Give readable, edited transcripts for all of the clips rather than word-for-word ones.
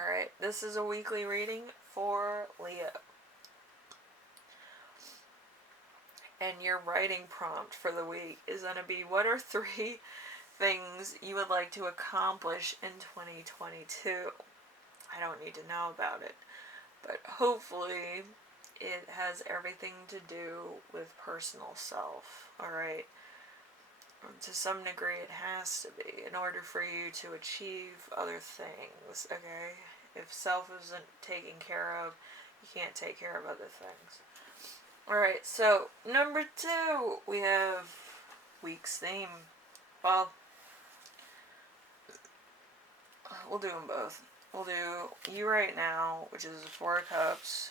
Alright, this is a weekly reading for Leo. And your writing prompt for the week is going to be, what are 3 things you would like to accomplish in 2022? I don't need to know about it, but hopefully it has everything to do with personal self, alright? To some degree it has to be, in order for you to achieve other things, okay? If self isn't taken care of, you can't take care of other things. Alright, so number 2, we have week's theme. Well, we'll do them both. We'll do You Right Now, which is 4 cups.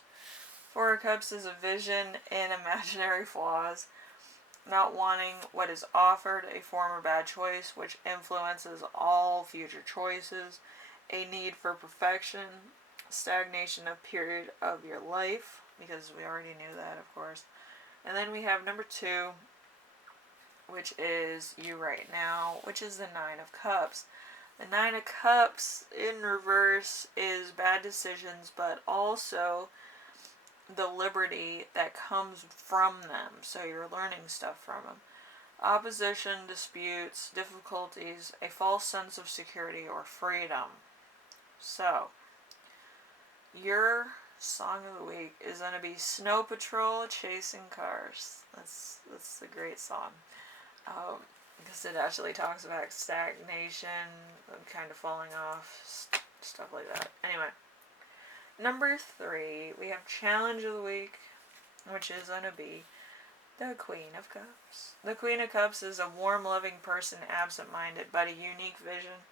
4 cups is a vision and imaginary flaws. Not wanting what is offered, a former bad choice which influences all future choices, a need for perfection, stagnation of period of your life, because we already knew that, of course. And then we have number 2, which is You Right Now, which is the 9 of Cups. The 9 of Cups in reverse is bad decisions, but also the liberty that comes from them. So you're learning stuff from them. Opposition, disputes, difficulties, a false sense of security or freedom. So, your song of the week is going to be Snow Patrol Chasing Cars. That's the great song. Because it actually talks about stagnation, kind of falling off, stuff like that. Anyway. Number 3, we have Challenge of the Week, which is going to be the Queen of Cups. The Queen of Cups is a warm, loving person, absent-minded, but a unique vision.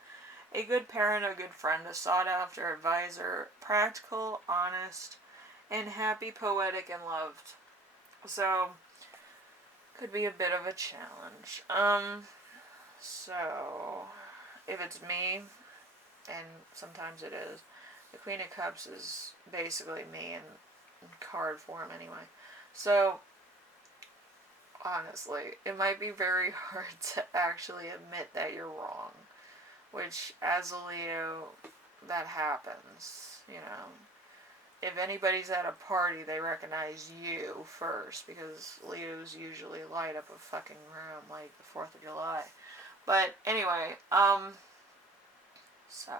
A good parent, a good friend, a sought-after advisor, practical, honest, and happy, poetic, and loved. So, could be a bit of a challenge. So, if it's me, and sometimes it is, the Queen of Cups is basically me in card form anyway. So, honestly, it might be very hard to actually admit that you're wrong. Which, as a Leo, that happens, you know. If anybody's at a party, they recognize you first, because Leos usually light up a fucking room like the 4th of July. But anyway, so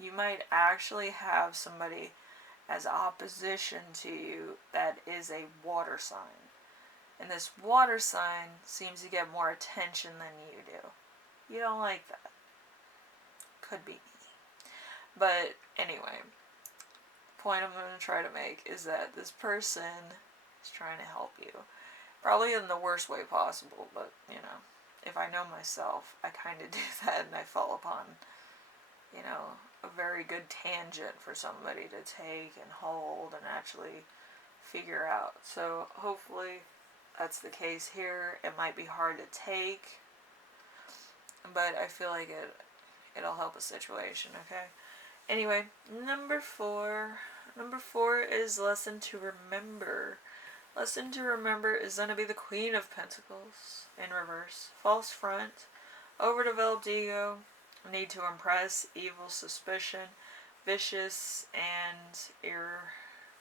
you might actually have somebody as opposition to you that is a water sign. And this water sign seems to get more attention than you do. You don't like that. Could be me. But anyway, the point I'm going to try to make is that this person is trying to help you. Probably in the worst way possible, but, you know, if I know myself, I kind of do that and I fall upon, you know, a very good tangent for somebody to take and hold and actually figure out. So hopefully that's the case here. It might be hard to take, but I feel like it'll help a situation, okay? Anyway, number 4. Number 4 is Lesson to Remember. Lesson to Remember is going to be the Queen of Pentacles in reverse. False front, overdeveloped ego, need to impress, evil suspicion, vicious, and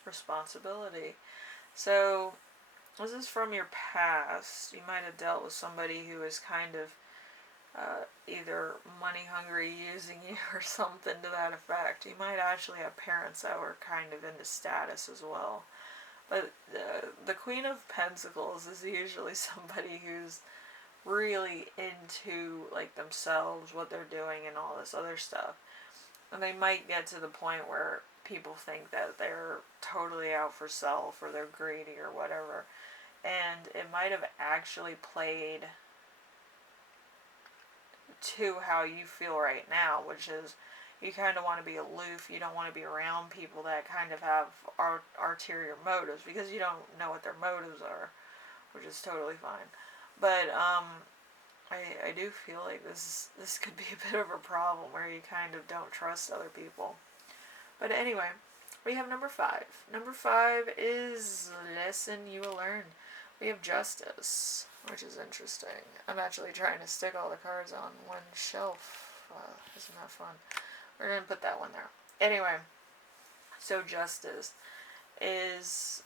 irresponsibility. So, this is from your past. You might have dealt with somebody who is kind of either money hungry, using you, or something to that effect. You might actually have parents that were kind of into status as well. But the Queen of Pentacles is usually somebody who's really into like themselves, what they're doing, and all this other stuff. And they might get to the point where people think that they're totally out for self, or they're greedy, or whatever. And it might have actually played to how you feel right now, which is you kind of want to be aloof. You don't want to be around people that kind of have ulterior motives, because you don't know what their motives are, which is totally fine. But I do feel like this could be a bit of a problem where you kind of don't trust other people. But anyway, we have number 5. Number 5 is Lesson You Will Learn. We have Justice, which is interesting. I'm actually trying to stick all the cards on one shelf. Isn't that fun? We're going to put that one there. Anyway, so justice is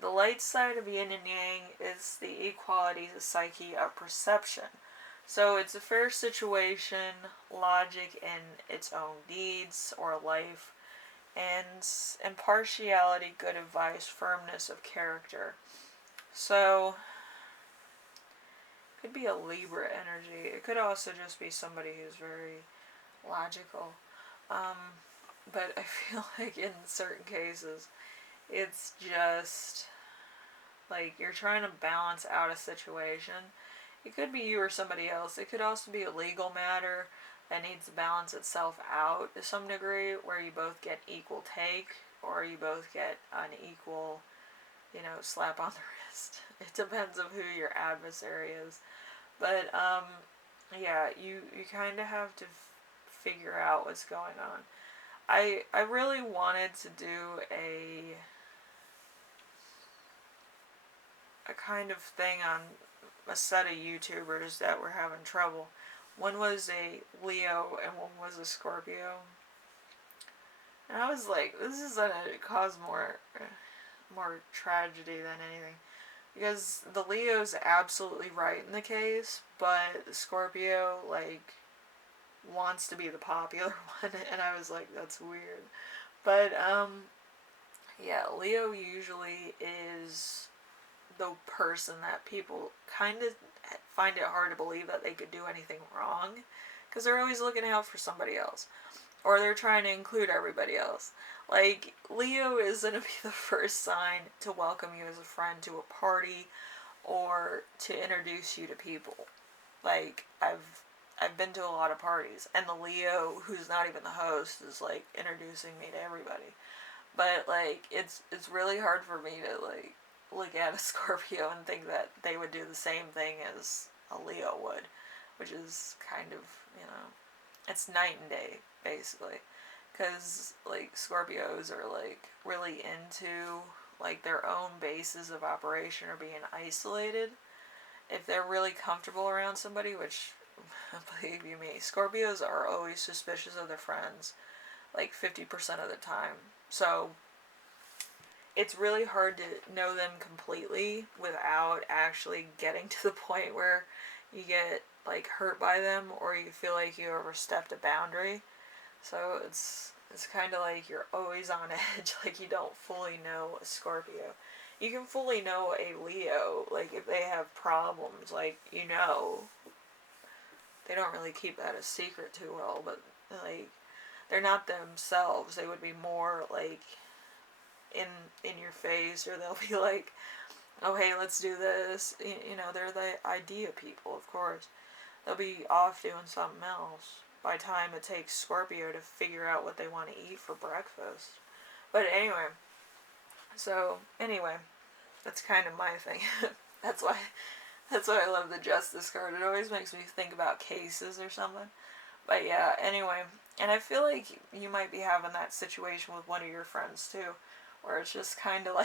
the light side of yin and yang is the equality of psyche of perception. So it's a fair situation, logic in its own deeds or life, and impartiality, good advice, firmness of character. So it could be a Libra energy. It could also just be somebody who's very logical. But I feel like in certain cases, it's just like you're trying to balance out a situation. It could be you or somebody else. It could also be a legal matter that needs to balance itself out to some degree, where you both get equal take, or you both get an equal, slap on the wrist. It depends on who your adversary is. But, yeah, you kind of have to figure out what's going on. I really wanted to do a kind of thing on a set of YouTubers that were having trouble. One was a Leo and one was a Scorpio. And I was like, this is going to cause more tragedy than anything. Because the Leo's absolutely right in the case, but the Scorpio, wants to be the popular one, and I was like, that's weird. But, yeah, Leo usually is the person that people kind of find it hard to believe that they could do anything wrong, because they're always looking out for somebody else, or they're trying to include everybody else. Like, Leo is going to be the first sign to welcome you as a friend to a party, or to introduce you to people. Like, I've been to a lot of parties, and the Leo, who's not even the host, is, introducing me to everybody. But, it's really hard for me to, look at a Scorpio and think that they would do the same thing as a Leo would, which is kind of, it's night and day, basically. Because, Scorpios are, really into, their own bases of operation or being isolated. If they're really comfortable around somebody, which, believe you me, Scorpios are always suspicious of their friends, 50% of the time. So, it's really hard to know them completely without actually getting to the point where you get, hurt by them, or you feel like you overstepped a boundary. So, it's kind of like you're always on edge, you don't fully know a Scorpio. You can fully know a Leo, if they have problems, they don't really keep that a secret too well, but, they're not themselves. They would be more, in your face, or they'll be like, oh, hey, let's do this. They're the idea people, of course. They'll be off doing something else by the time it takes Scorpio to figure out what they want to eat for breakfast. But anyway, that's kind of my thing. That's why I love the Justice card. It always makes me think about cases or something. But yeah, anyway, and I feel like you might be having that situation with one of your friends too, where it's just kind of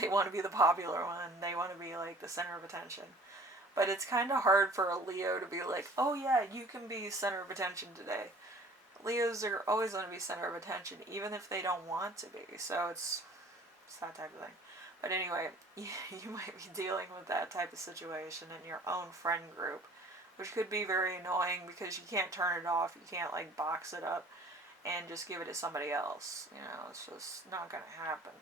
they want to be the popular one, they want to be the center of attention. But it's kind of hard for a Leo to be like, oh yeah, you can be center of attention today. Leos are always going to be center of attention, even if they don't want to be. So it's that type of thing. But anyway, you might be dealing with that type of situation in your own friend group, which could be very annoying because you can't turn it off. You can't box it up and just give it to somebody else. It's just not going to happen.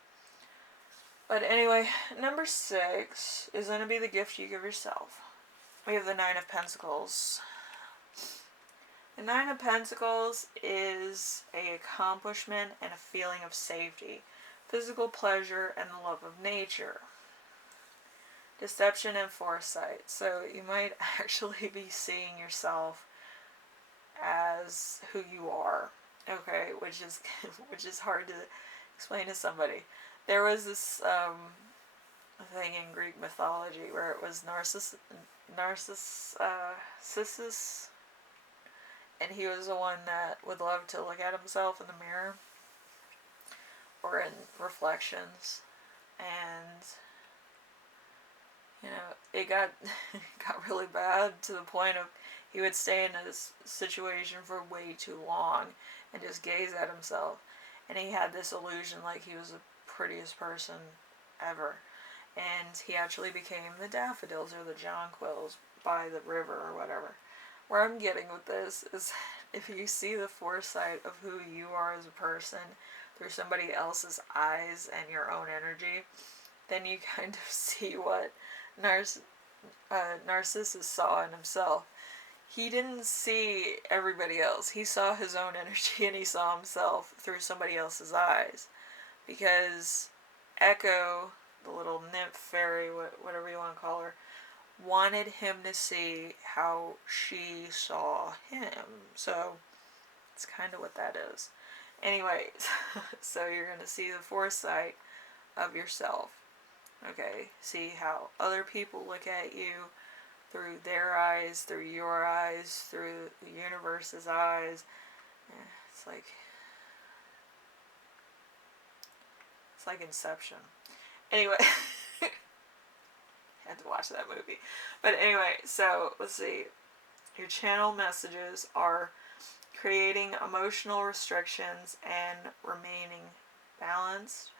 But anyway, number 6 is going to be the gift you give yourself. We have the 9 of Pentacles. The 9 of Pentacles is an accomplishment and a feeling of safety, physical pleasure, and the love of nature. Deception and foresight. So you might actually be seeing yourself as who you are. Okay, which is hard to explain to somebody. There was this thing in Greek mythology where it was Narcissus, and he was the one that would love to look at himself in the mirror or in reflections, and it got really bad to the point of he would stay in this situation for way too long and just gaze at himself. and he had this illusion like he was the prettiest person ever. And he actually became the daffodils or the jonquils by the river or whatever. Where I'm getting with this is if you see the foresight of who you are as a person through somebody else's eyes and your own energy, then you kind of see what Narcissus saw in himself. He didn't see everybody else. He saw his own energy and he saw himself through somebody else's eyes. Because Echo, the little nymph fairy, whatever you want to call her, wanted him to see how she saw him. So it's kind of what that is. Anyways, so you're going to see the foresight of yourself. Okay, see how other people look at you through their eyes, through your eyes, through the universe's eyes. It's like Inception. Anyway, had to watch that movie. But anyway, so let's see. Your channel messages are creating emotional restrictions and remaining balanced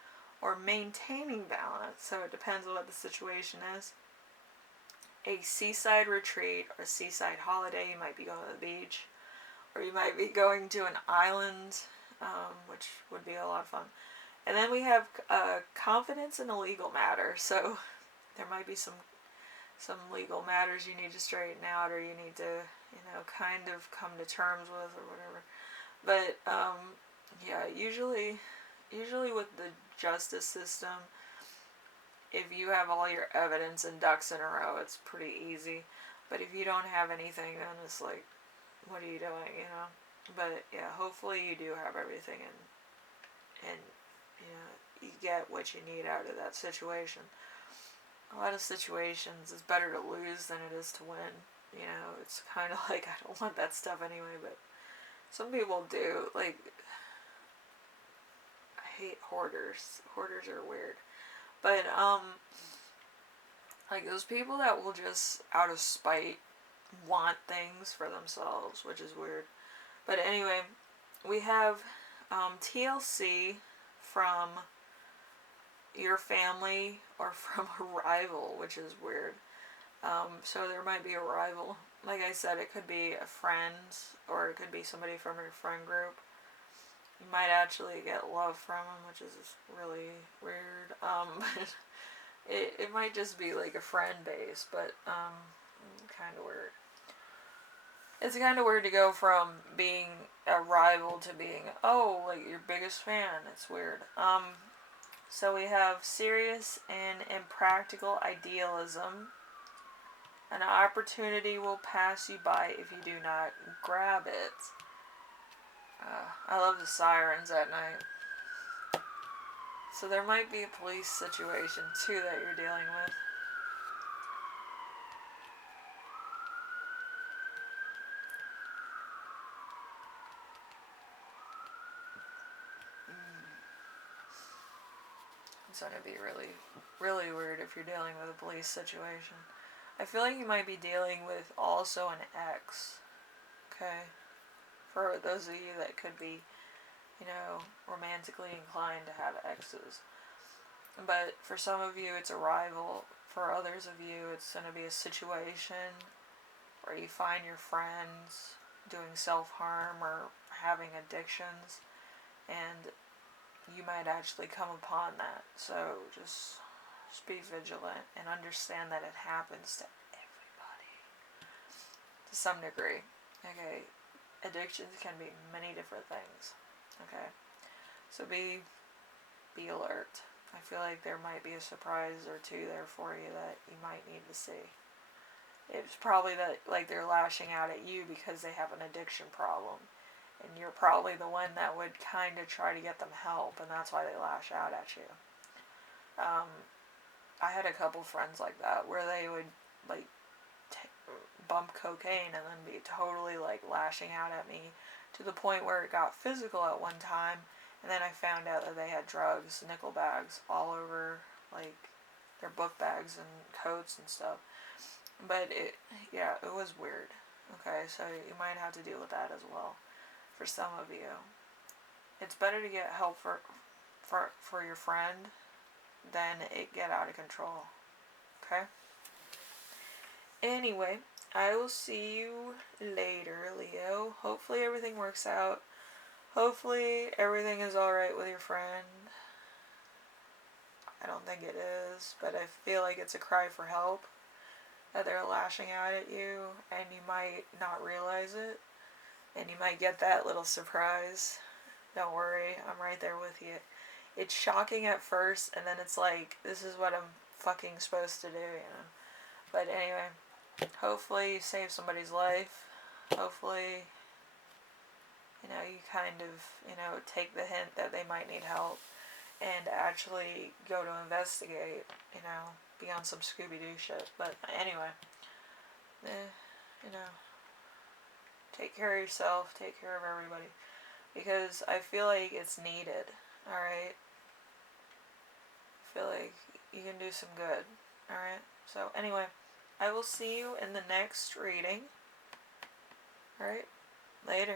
or maintaining balance. So it depends on what the situation is. A seaside retreat or seaside holiday. You might be going to the beach, or you might be going to an island, which would be a lot of fun. And then we have confidence in a legal matter. So there might be some legal matters you need to straighten out, or you need to, kind of come to terms with, or whatever. But yeah, usually with the justice system, if you have all your evidence and ducks in a row, it's pretty easy. But if you don't have anything, then it's like, what are you doing, But yeah, hopefully you do have everything, and you get what you need out of that situation. A lot of situations, it's better to lose than it is to win. It's kind of like, I don't want that stuff anyway, but some people do. Like, I hate hoarders. Hoarders are weird. But, like those people that will just, out of spite, want things for themselves, which is weird. But anyway, we have TLC from your family or from a rival, which is weird. So there might be a rival. Like I said, it could be a friend, or it could be somebody from your friend group. You might actually get love from them, which is really weird. It might just be like a friend base, but kind of weird. It's kind of weird to go from being a rival to being, like your biggest fan. It's weird. So we have serious and impractical idealism. An opportunity will pass you by if you do not grab it. I love the sirens at night. So there might be a police situation too that you're dealing with. It's going to be really, really weird if you're dealing with a police situation. I feel like you might be dealing with also an ex. Okay? For those of you that could be, romantically inclined to have exes. But for some of you, it's a rival. For others of you, it's going to be a situation where you find your friends doing self-harm or having addictions, and you might actually come upon that. So just be vigilant and understand that it happens to everybody to some degree. Okay? Addictions can be many different things. Okay? So be alert. I feel like there might be a surprise or two there for you that you might need to see. It's probably that, like, they're lashing out at you because they have an addiction problem. And you're probably the one that would kind of try to get them help, and that's why they lash out at you. I had a couple friends like that, where they would, like, bump cocaine and then be totally, like, lashing out at me to the point where it got physical at one time, and then I found out that they had drugs, nickel bags, all over, like, their book bags and coats and stuff. But it was weird. Okay, so you might have to deal with that as well, for some of you. it's better to get help for your friend than it get out of control. Okay? Anyway, I will see you later, Leo. Hopefully everything works out. Hopefully everything is alright with your friend. I don't think it is, but I feel like it's a cry for help. That they're lashing out at you, and you might not realize it. And you might get that little surprise. Don't worry, I'm right there with you. It's shocking at first, and then it's like, this is what I'm fucking supposed to do, you know. But anyway, hopefully you save somebody's life. Hopefully, you know, you kind of, you know, take the hint that they might need help and actually go to investigate, you know, be on some Scooby-Doo shit. But anyway, you know, take care of yourself, take care of everybody, because I feel like it's needed, alright? I feel like you can do some good, alright? So anyway, I will see you in the next reading, alright? Later.